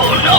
Oh no!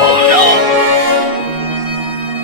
Oh no!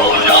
Oh no!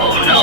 Oh no!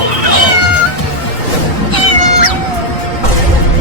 Oh no!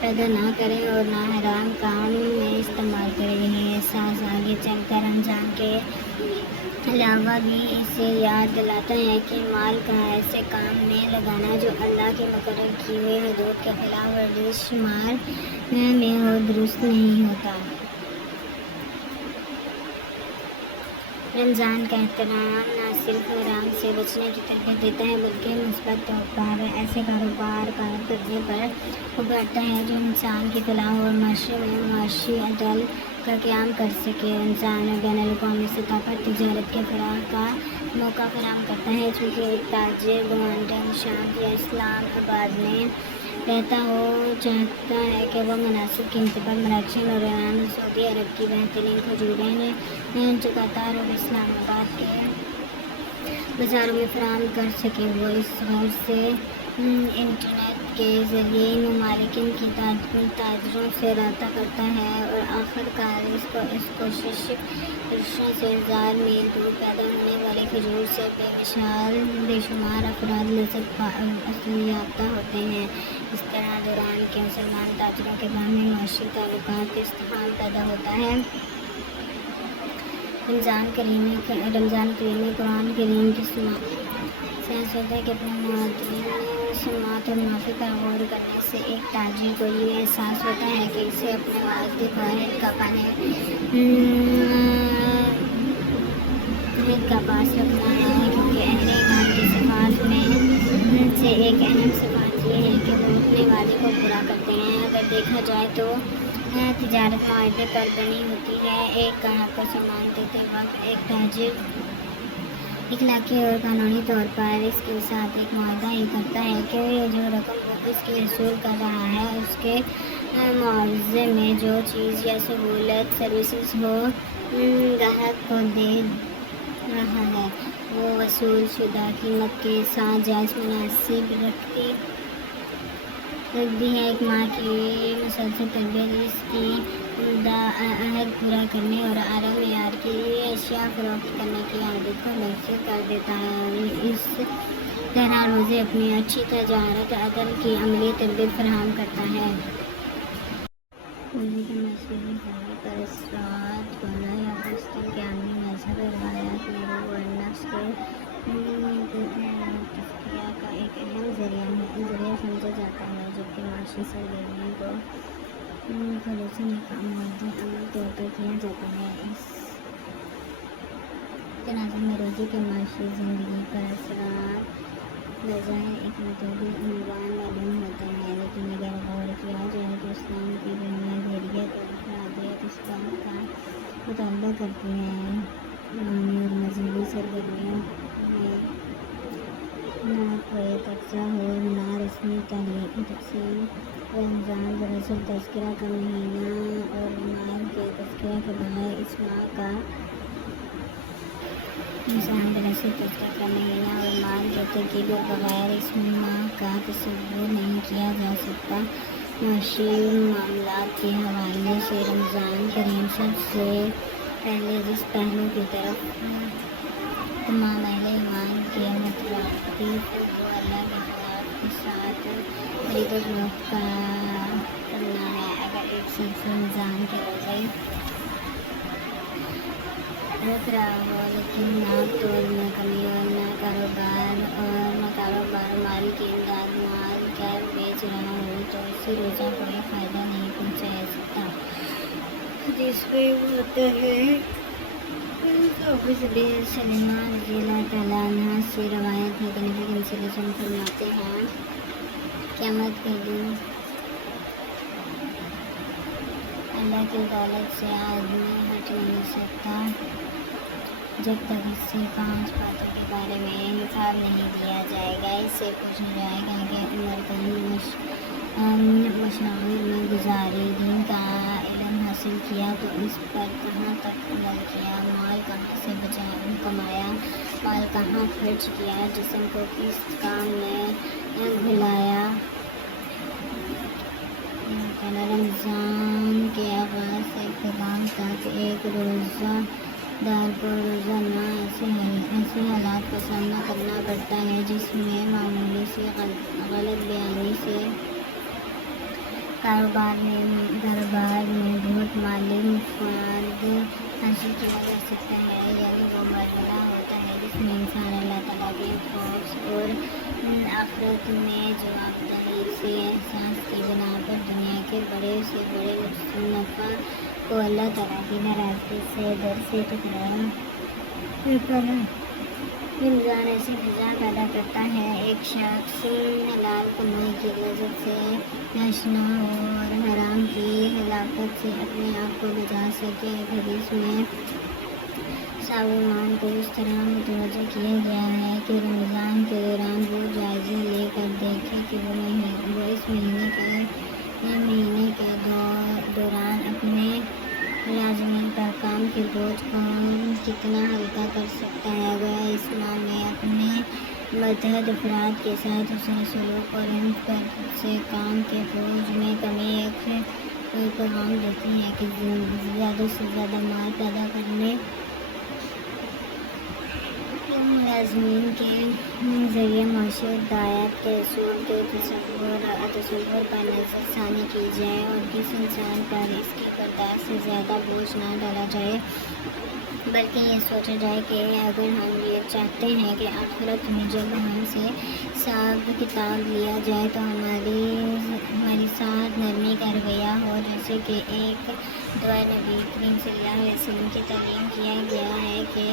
پیدا نہ کریں اور نہ حرام کام میں استعمال کریں. یہی احساس آگے چل کر رمضان کے علاوہ بھی اسے یاد دلاتا ہے کہ مال کا ایسے کام میں لگانا جو اللہ کے مقرر کی ہوئی حدود کے خلاف ورزش شمار میں ہو درست نہیں ہوتا. رمضان کا احترام نہ صرف حرام سے بچنے کی تربیت دیتا ہے بلکہ مثبت طور پر ایسے کاروبار کرنے پر ابھارتا ہے جو انسان کی فلاح اور معاشرے میں معاشی عدل کا قیام کر سکے. رمضان بین الاقوامی سطح پر تجارت کے فراغ کا موقع فراہم کرتا ہے. چونکہ ایک تاجر گوانڈن شام یا اسلام آباد میں رہتا ہو چاہتا ہے کہ وہ مناسب قیمت پر مراکشین اور ایران اور سعودی عرب کی بہترین کھجوریں جو قطر اور اسلام آباد کے بازاروں میں فراہم کر سکے. وہ اس غرض سے انٹرنیٹ کے ذریعے ان ممالک کی تاجروں سے رابطہ کرتا ہے اور آخر کار اس کوششوں سے 1000 میل دور پیدا ہونے والے کھجور سے بے شمار افراد لذت یافتہ ہوتے ہیں. اس طرح دوران کے مسلمان تاجروں کے باہمی معاشی تعلقات کا استحکام پیدا ہوتا ہے. رمضان کریم قرآن کریم کی سماعت ہوتا ہے کہ اپنے معدن سماعت اور منافع پر غور کرنے سے ایک تاجر کو یہ احساس ہوتا ہے کہ اسے اپنے واحد واحد کا پاس رکھنا ہے کیونکہ اہل ایمان کی صفات میں سے ایک اہم صفات یہ ہے کہ وہ اپنے وعدے کو پورا کرتے ہیں. اگر دیکھا جائے تو تجارت معاہدے پر بنی ہوتی ہے. ایک گاہک کو سامان دیتے وقت ایک تاجر اخلاقی اور قانونی طور پر اس کے ساتھ ایک معاہدہ ہی کرتا ہے کہ جو رقم وہ اس کی حصول کر رہا ہے اس کے معاوضے میں جو چیز یا سہولت سروسز ہو گاہک کو دے رہا ہے وہ وصول شدہ قیمت کے ساتھ جائز مناسب رکھتی ہے. ایک ماہ کی مسلسل تربیت اس کی عہد پورا کرنے اور اعلیٰ معیار کی اشیاء فروخت کرنے کی عادت کو محسوس کر دیتا ہے. اس طرح روزے اپنی اچھی تجارت عدل کی عملی تربیت فراہم کرتا ہے. روزے کے مسئلے ہونے پر اثرات والا یا دوستوں کے عملی مذہب روایات میں روح اور نفس کے تزکیہ کا ایک اہم ذریعہ سمجھا جاتا ہے جبکہ معاشی سرگرمیوں کو خلوصاً عمل طور پر کیا جاتا ہے. اس تناظر میں روزے کے معاشی زندگی پر اثرات بظاہر ایک متعدد عنوان معلوم ہوتا ہے لیکن اگر غور کیا جائے تو اسلام کی بنیادیت اور افرادیت اس بات کا مطالبہ کرتی ہے روحانی اور مذہبی سرگرمیوں میں نہ کوئی تقسیم ہو نہ رسمی تقسیم. رمضان دراصل تذکرہ کا مہینہ اور مال کے تذکرہ کے بغیر اس ماہ کا تصور نہیں کیا جا سکتا. معاشی معاملات کے حوالے سے رمضان کریم سب سے پہلے جس پہلو کی طرف تمام اہل ایمان کے متوقف وہ اللہ کے خوف کے ساتھ خرید و فروخت کرنا ہے. اگر ایک شخص رمضان کے روزے رکھ رہا ہو لیکن ناپتول میں کمی اور نہ کاروبار مال کی امداد مال کر بیچ رہا ہو تو اسے روزہ کوئی فائدہ نہیں پہنچا سکتا. حدیث میں ہوتا ہے سلمان رضی اللہ تعالیٰ عنہ سے روایت ہے کہ نبی کریم صلی اللہ علیہ وسلم فرماتے ہیں قیامت کے دن اللہ کی عدالت سے آدمی ہٹ نہیں سکتا جب تک اس سے 5 باتوں کے بارے میں حساب نہیں دیا جائے گا. اس سے پوچھا جائے گا کہ عمر کا مشاغل میں گزاری دین کا علم حاصل کیا تو اس پر کہاں تک عمل کیا, مال کہاں سے کمایا, مال کہاں خرچ کیا, جسم کو کس کام میں بھلایا. رمضان کے آغاز سے اختتام تک ایک روزہ دار کو روزانہ ایسے حالات کا سامنا کرنا پڑتا ہے جس میں معمولی سی غلط بیانی سے کاروبار میں بہت مالی مفاد حاصل کیا جا سکتا ہے، یعنی وہ مرحلہ ہوتا ہے جس میں انسان اللہ تعالیٰ کے خوف اور آخرت میں جوابداری سے احساس کی بنا پر دنیا کے بڑے سے بڑے نفع کو اللہ تعالیٰ کی ناراضگی سے در سے ٹکرا دیتا ہے۔ رمضان ایسی فضا پیدا کرتا ہے، ایک شخص حلال کمائی کی لذت سے آشنا ہو اور حرام کی ہلاکت سے اپنے آپ کو بچا سکے۔ ایک حدیث میں صائمان کو اس طرح متوجہ کیا گیا ہے کہ رمضان کے دوران وہ جائزہ لے کر دیکھے کہ وہ اس مہینے کے دوران اپنے ملازمین پر کام کے بوجھ کو کتنا ہلکا کر سکتا ہے۔ گویا اس ماہ میں اپنے متحد افراد کے ساتھ حسن سلوک اور ان پر سے کام کے بوجھ میں کمی ایک پیغام دیتی ہے کہ زیادہ سے زیادہ مال پیدا کرنے ملازمین کے ذریعے معاشی ہدایات کے اصول کے تصور پر نظر ثانی کی جائے اور کس انسان پر اس کی برداشت سے زیادہ بوجھ نہ ڈالا جائے، بلکہ یہ سوچا جائے کہ اگر ہم یہ چاہتے ہیں کہ آخرت میں جب ہم سے حساب کتاب لیا جائے تو ہماری ساتھ نرمی کا رویہ ہو، جیسے کہ ایک دعا نبی کریم صلی اللہ علیہ وسلم کی تعلیم کیا گیا ہے کہ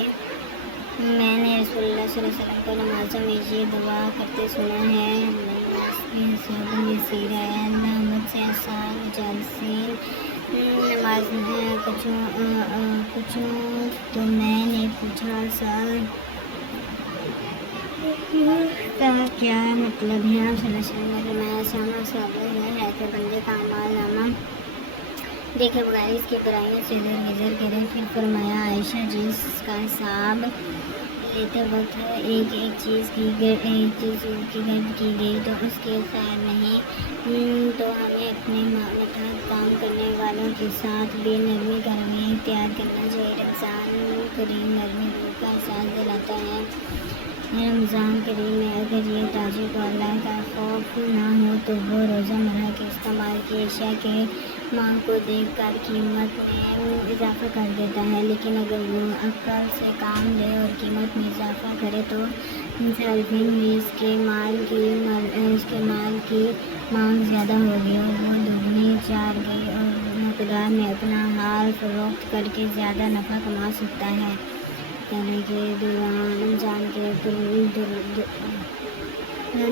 میں نے رسول اللہ صلی اللہ علیہ وسلم کو نمازوں میں یہ دعا کرتے سنا ہے، حساب یسیر ہے، اللہ مجھ سے آسان جالسین نماز پوچھوں تو میں نے پوچھا کیا مطلب ہے؟ آپ صلی اللہ علیہ وسلم نے فرمایا سامنا صابر ہے کہ بندے کا اعمال نامہ دیکھے بغیر اس کی برائیوں سے درگزر کرے۔ پھر فرمایا عائشہ جس کا حساب لیتے وقت ایک چیز کی گرد کی گئی تو اس کے خیر نہیں، تو ہمیں اپنے متحد کام کرنے والوں کے ساتھ بھی نرمی کا رویہ اختیار کرنا چاہیے۔ رمضان کریم نرمی روح کا احساس دلاتا ہے۔ رمضان کریم میں اگر یہ تاجر کو اللہ کا خوف نہ ہو تو وہ روزہ مرہ کے استعمال کی اشیاء کے مانگ کو دیکھ کر قیمت میں اضافہ کر دیتا ہے، لیکن اگر وہ عقل سے کام لے اور قیمت میں اضافہ کرے تو صارفین میں اس کے مال کی مانگ زیادہ ہوگی اور وہ دگنی چار گئی اور مقدار میں اپنا حال فروخت کر کے زیادہ نفع کما سکتا ہے۔ یعنی کہ رمضان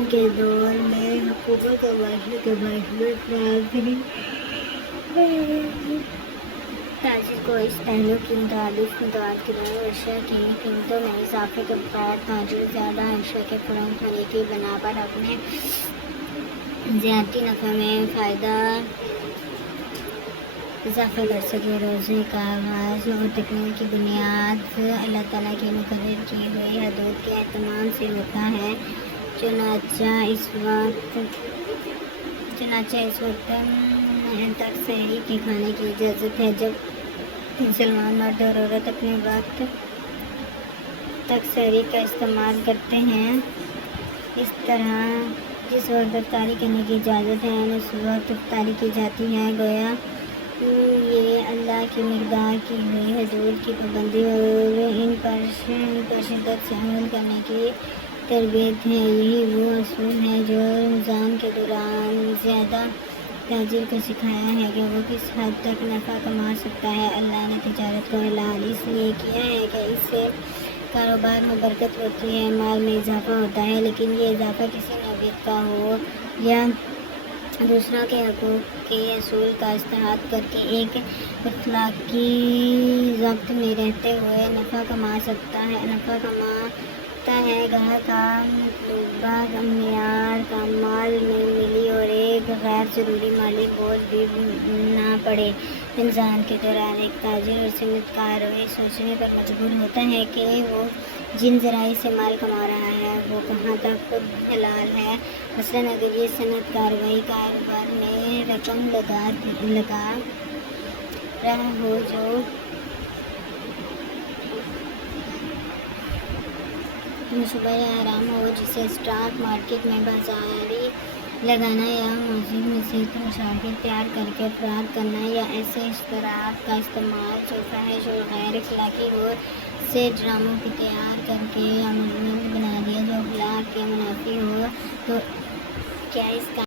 کے دور میں حکومت اور معاشرے کے باعث تاجر کو اس پہلو کی متعدد اشیاء کی قیمتوں میں اضافے کے بغیر تاجر زیادہ اشیاء کے فروخت ہونے کی بنا پر اپنے زیادتی نفع میں فائدہ اضافہ کر سکے۔ روزے کا آغاز اور تکمیل کی بنیاد اللہ تعالیٰ کے مقرر کی ہوئی حدود کے اہتمام سے ہوتا ہے، چنانچہ اس وقت تک سحری کے کھانے کی اجازت ہے جب مسلمان مرد اور عورت اپنے وقت تک سحری کا استعمال کرتے ہیں۔ اس طرح جس وقت افطاری کرنے کی اجازت ہے اس وقت افطاری کی جاتی ہے۔ گویا یہ اللہ کی مقدار کی ہوئی حدود کی پابندی اور ان پر شدت سے عمل کرنے کی تربیت ہے۔ یہی وہ اصول ہے جو رمضان کے دوران زیادہ تاجر کو سکھایا ہے کہ وہ کس حد تک نفع کما سکتا ہے۔ اللہ نے تجارت کو حلال اس لیے کیا ہے کہ اس سے کاروبار میں برکت ہوتی ہے، مال میں اضافہ ہوتا ہے، لیکن یہ اضافہ کسی نوعیت کا ہو یا دوسروں کے حقوق کے اصول کا استحاط کر کے ایک اخلاقی ضبط میں رہتے ہوئے نفع کماتا ہے۔ گاہک کا مطلوبہ معیار کا مال میں ملی اور ایک غیر ضروری مالی بوجھ بھی نہ پڑے۔ رمضان کے دوران ایک تاجر اور صنعت کار یہ سوچنے پر مجبور ہوتا ہے کہ وہ جن ذرائع سے مال کما رہا ہے وہ کہاں تک حلال ہے۔ مثلاً اگر یہ صنعت کاروبار میں رقم لگا رہا ہو جو شبہ حرام ہو، جسے اسٹاک مارکیٹ میں بازاری لگانا یا مزید مشاغل تیار کر کے افراد کرنا یا ایسے اشتراک کا استعمال جو فحش اور غیر اخلاقی ہو سے ڈراموں کی تیار کر کے یا مضمون بنا دیا جو اخلاق کے منافی ہو تو کیا اس کا